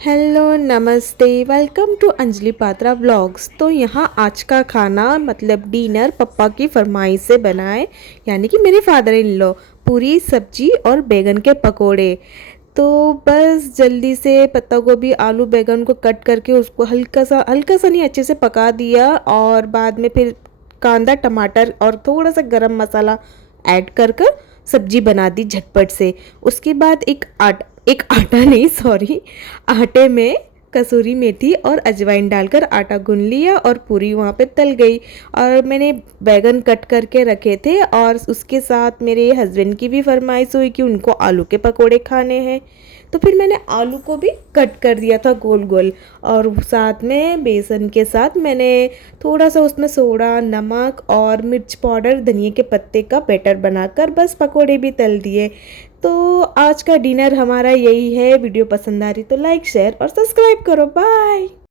Hello नमस्ते, welcome to Anjali Patra vlogs. तो यहाँ आज का खाना मतलब डिनर पापा की फरमाइश से बना है, यानी कि मेरे फादर इन लॉ। पूरी सब्जी और बैगन के पकोड़े। तो बस जल्दी से पत्ता गोभी आलू बैगन को कट करके उसको हल्का सा नहीं, अच्छे से पका दिया। और बाद में फिर कांदा टमाटर और थोड़ा सा गरम मसाला ऐड कर सब्जी बना दी झटपट से। उसके बाद एक आटा नहीं, सॉरी, आटे में कसूरी मेथी और अजवाइन डालकर आटा गूंद लिया और पूरी वहाँ पे तल गई। और मैंने बैगन कट करके रखे थे और उसके साथ मेरे हस्बैंड की भी फरमाइश हुई कि उनको आलू के पकोड़े खाने हैं। तो फिर मैंने आलू को भी कट कर दिया था गोल गोल। और साथ में बेसन के साथ मैंने थोड़ा सा उसमें सोडा नमक और मिर्च पाउडर धनिया के पत्ते का बैटर बनाकर बस पकोड़े भी तल दिए। तो आज का डिनर हमारा यही है। वीडियो पसंद आ रही तो लाइक शेयर और सब्सक्राइब करो। बाय।